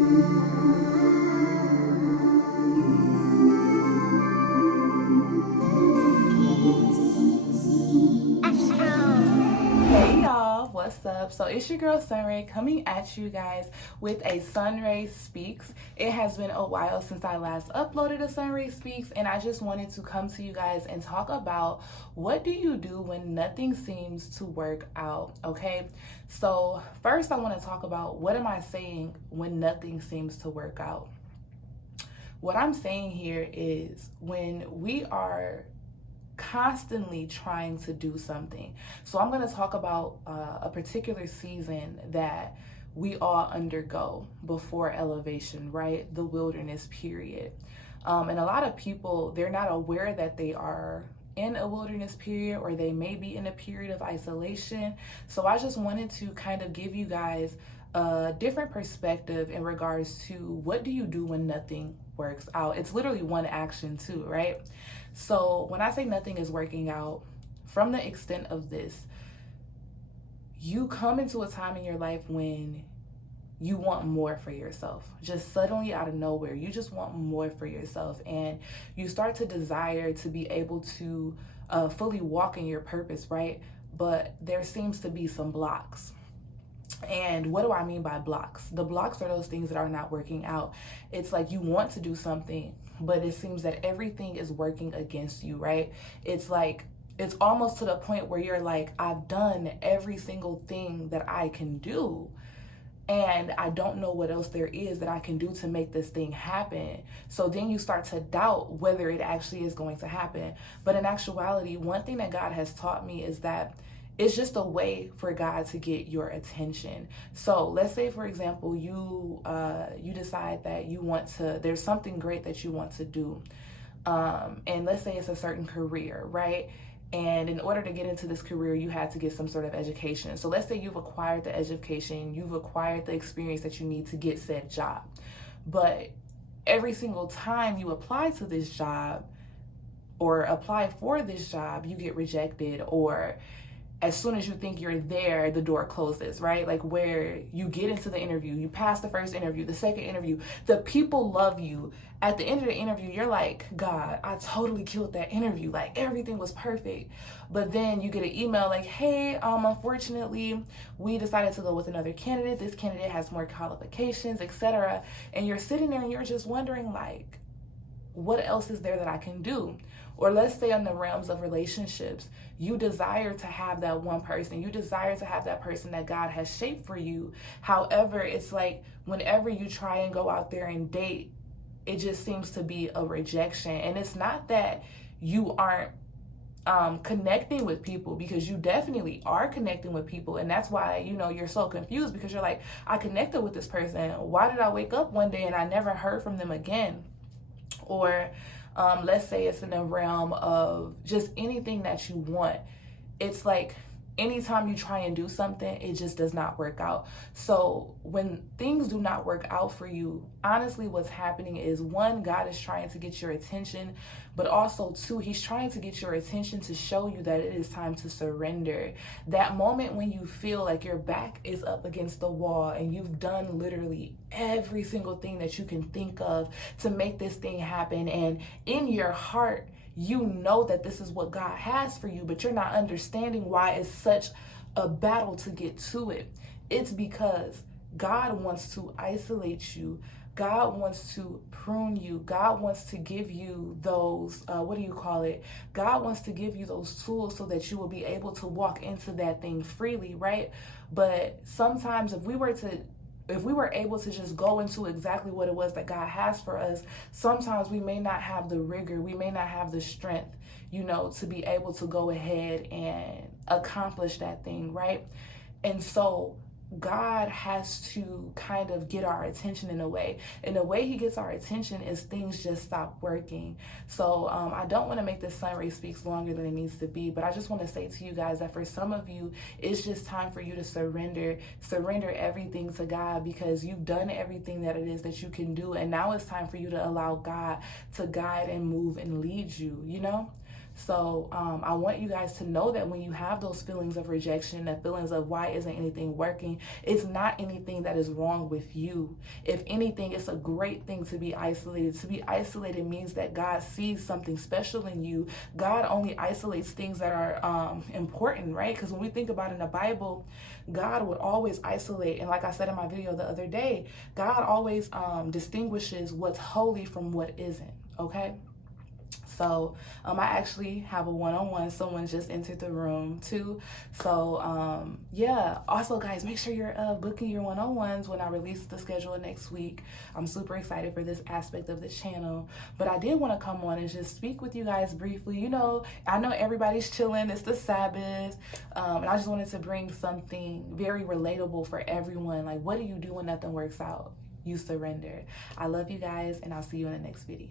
Hey y'all, what's up? So it's your girl SunRay coming at you guys with a SunRay Speaks. It has been a while since I last uploaded a SunRay Speaks, and I just wanted to come to you guys and talk about what do you do when nothing seems to work out, okay? So first I want to talk about what am I saying when nothing seems to work out. What I'm saying here is when we are constantly trying to do something. So I'm going to talk about a particular season that we all undergo before elevation, right? The wilderness period. And a lot of people, they're not aware that they are in a wilderness period, or they may be in a period of isolation. So I just wanted to kind of give you guys a different perspective in regards to what do you do when nothing works out. It's literally one action too, right? So when I say nothing is working out, from the extent of this, you come into a time in your life when you want more for yourself. Just suddenly out of nowhere, you just want more for yourself, and you start to desire to be able to fully walk in your purpose, right? But there seems to be some blocks. And what do I mean by blocks? The blocks are those things that are not working out. It's like you want to do something, but it seems that everything is working against you, right? It's like, it's almost to the point where you're like, I've done every single thing that I can do, and I don't know what else there is that I can do to make this thing happen. So then you start to doubt whether it actually is going to happen. But in actuality, one thing that God has taught me is that it's just a way for God to get your attention. So let's say, for example, you decide that you want to, there's something great that you want to do. And let's say it's a certain career, right? And in order to get into this career, you had to get some sort of education. So let's say you've acquired the education, you've acquired the experience that you need to get said job. But every single time you apply to this job or apply for this job, you get rejected, or as soon as you think you're there, the door closes, right? Like where you get into the interview, you pass the first interview, the second interview, the people love you. At the end of the interview, you're like, God, I totally killed that interview. Like everything was perfect. But then you get an email like, hey, unfortunately, we decided to go with another candidate. This candidate has more qualifications, etc. And you're sitting there and you're just wondering, like, what else is there that I can do? Or let's say in the realms of relationships, you desire to have that one person. You desire to have that person that God has shaped for you. However, it's like whenever you try and go out there and date, it just seems to be a rejection. And it's not that you aren't connecting with people, because you definitely are connecting with people. And that's why, you're so confused, because you're like, I connected with this person. Why did I wake up one day and I never heard from them again? Or let's say it's in the realm of just anything that you want. It's like anytime you try and do something, it just does not work out. So when things do not work out for you, honestly, what's happening is, one, God is trying to get your attention, but also two, he's trying to get your attention to show you that it is time to surrender. That moment when you feel like your back is up against the wall and you've done literally every single thing that you can think of to make this thing happen, and in your heart, you know that this is what God has for you, but you're not understanding why it's such a battle to get to it. It's because God wants to isolate you. God wants to prune you. God wants to give you those, God wants to give you those tools so that you will be able to walk into that thing freely, right? But sometimes if we were able to just go into exactly what it was that God has for us, sometimes we may not have the rigor, we may not have the strength, to be able to go ahead and accomplish that thing, right? And so God has to kind of get our attention in a way. And the way he gets our attention is things just stop working. So I don't want to make this SunRay Speaks longer than it needs to be, but I just want to say to you guys that for some of you, it's just time for you to surrender everything to God, because you've done everything that it is that you can do. And now it's time for you to allow God to guide and move and lead you, So I want you guys to know that when you have those feelings of rejection, that feelings of why isn't anything working, it's not anything that is wrong with you. If anything, it's a great thing to be isolated. To be isolated means that God sees something special in you. God only isolates things that are important, right? Because when we think about in the Bible, God would always isolate. And like I said in my video the other day, God always distinguishes what's holy from what isn't, okay? So I actually have a one-on-one. Someone just entered the room too. So yeah, also guys, make sure you're booking your one-on-ones when I release the schedule next week. I'm super excited for this aspect of the channel, but I did want to come on and just speak with you guys briefly. You know, I know everybody's chilling, it's the Sabbath, and I just wanted to bring something very relatable for everyone. Like, what do you do when nothing works out? You surrender. I love you guys, and I'll see you in the next video.